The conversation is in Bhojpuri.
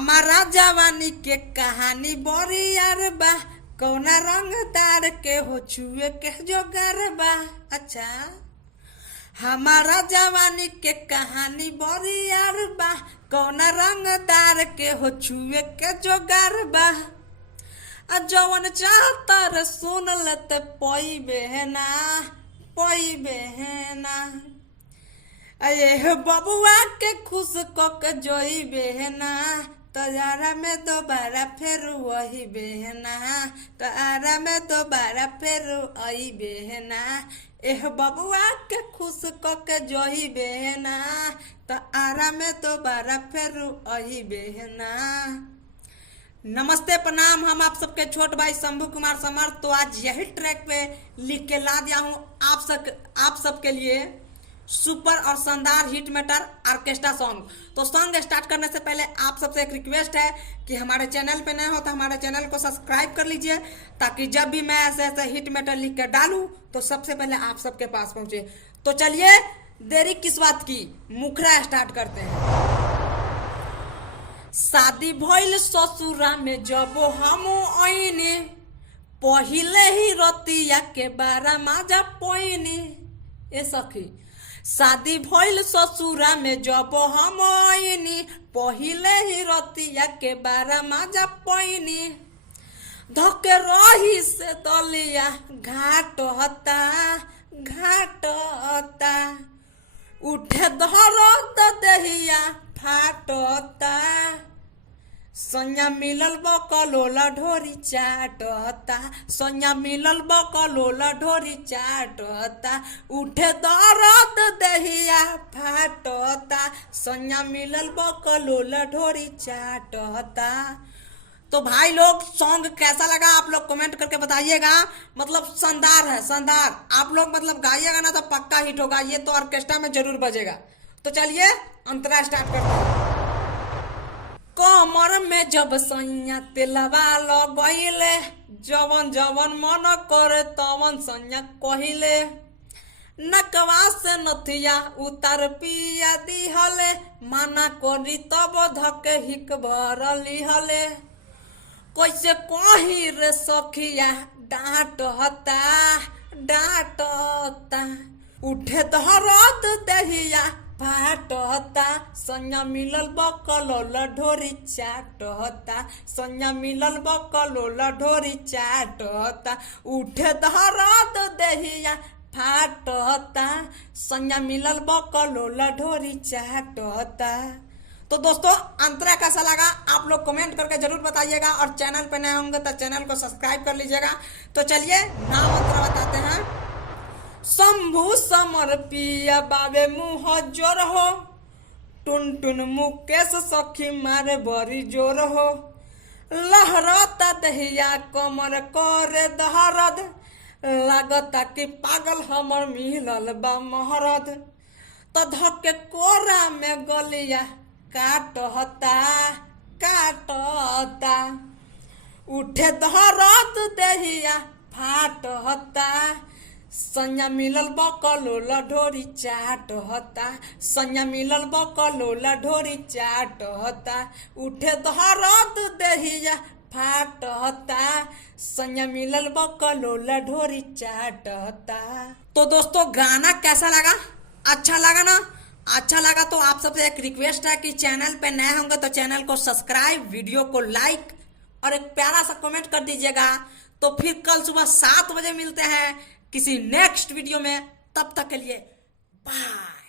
हमारा जवानी के कहानी बड़ी यार बा, कौना रंगदार के हो छुए के जो गरबा। अच्छा, हमारा जवानी के कहानी बड़ी यार बा, कौना रंगदार के हो छुए के जो गरबा। जवन चाहतर सुन लत पई बेहना पई बेहना। ये बबुआ के खुश कक जोई बेहना, तजारा में दोबारा फिर वही बेहना, तजारा में दोबारा फिर आई बेहना। एह बबुआ के खुश कक जोई बेहना, तजारा में दोबारा फिर आई बेहना। नमस्ते प्रणाम, हम आप सबके छोट भाई शंभू कुमार समर्थ। तो आज यही ट्रैक पे लिख के ला दिया हूँ आप सबके लिए सुपर और शानदार हिट मैटर ऑर्केस्ट्रा सॉन्ग। तो सॉन्ग स्टार्ट करने से पहले आप सबसे एक रिक्वेस्ट है कि हमारे चैनल पे नए हो तो हमारे चैनल को सब्सक्राइब कर लीजिए, ताकि जब भी मैं ऐसे ऐसे हिट मैटर लिख कर डालूं तो सबसे पहले आप सबके पास पहुंचे। तो चलिए देरी किस बात की, मुखरा स्टार्ट करते हैं। शादी भइल ससुरा में जब हम आईनी, पहिले ही रतिया के बारा माजा पईनी। ए सखी, शादी भइल ससुरा में जब हम आईनी, पहिले ही रतिया के बारा माजा पईनी। धके रही से तलिया घाट होता, उठे धरत देहिया फाटता। सोनिया मिलल बकलोला ढोरी चाटता, सोनिया मिलल बकलोला ढोरी चाटता। उठे दर्द देहिया फाटता, सोनिया मिलल बकलोला ढोरी चाटता। तो भाई लोग, सॉन्ग कैसा लगा आप लोग कमेंट करके बताइएगा। मतलब शानदार है, शानदार। आप लोग मतलब गाइएगा ना तो पक्का हिट होगा, ये तो ऑर्केस्ट्रा में जरूर बजेगा। तो चलिए अंतरा स्टार्ट करते हैं। कमर में जब सैया तेलवा लगैले, जवन जवन मन करे तवन सैया कहिले। नकवा से नथिया उतर पिया दिहले, माना करी तब धके हिक भरली हले। कैसे कही रे सखिया डांटता, उठे धरत देहिया फाटता। सोनिया मिलल बकलोला ढोरी चाटता, सोनिया मिलल बकलोला ढोरी चाटता। उठे धरत देहिया फाटता, सोनिया मिलल बकलोला ढोरी चाटता। तो दोस्तों, अंतरा कैसा लगा आप लोग कमेंट करके जरूर बताइएगा, और चैनल पे नए होंगे तो चैनल को सब्सक्राइब कर लीजिएगा। तो चलिए नाम अंतरा बताते हैं। शंभू समर पिया बाबे मुँह जोर हो, टुन टुन मुकेश सखी मारे बड़ी जोर हो। लहरता दहिया कमर करे दहरद, लागता कि पागल हमर मिलल बा महरद। तो धके कोरा में गलिया काटता, उठे धरत देहिया फाटता। सोनिया मिलल बकलोला ढोरी चाटता, सोनिया मिलल बकलोला ढोरी चाटता। उठे धरत देहिया फाटता, सोनिया मिलल बकलोला ढोरी चाटता। तो दोस्तों, गाना कैसा लगा? अच्छा लगा ना? अच्छा लगा तो आप सबसे एक रिक्वेस्ट है कि चैनल पे नए होंगे तो चैनल को सब्सक्राइब, वीडियो को लाइक और एक प्यारा सा कमेंट कर दीजिएगा। तो फिर कल सुबह 7 बजे मिलते हैं किसी नेक्स्ट वीडियो में। तब तक के लिए बाय।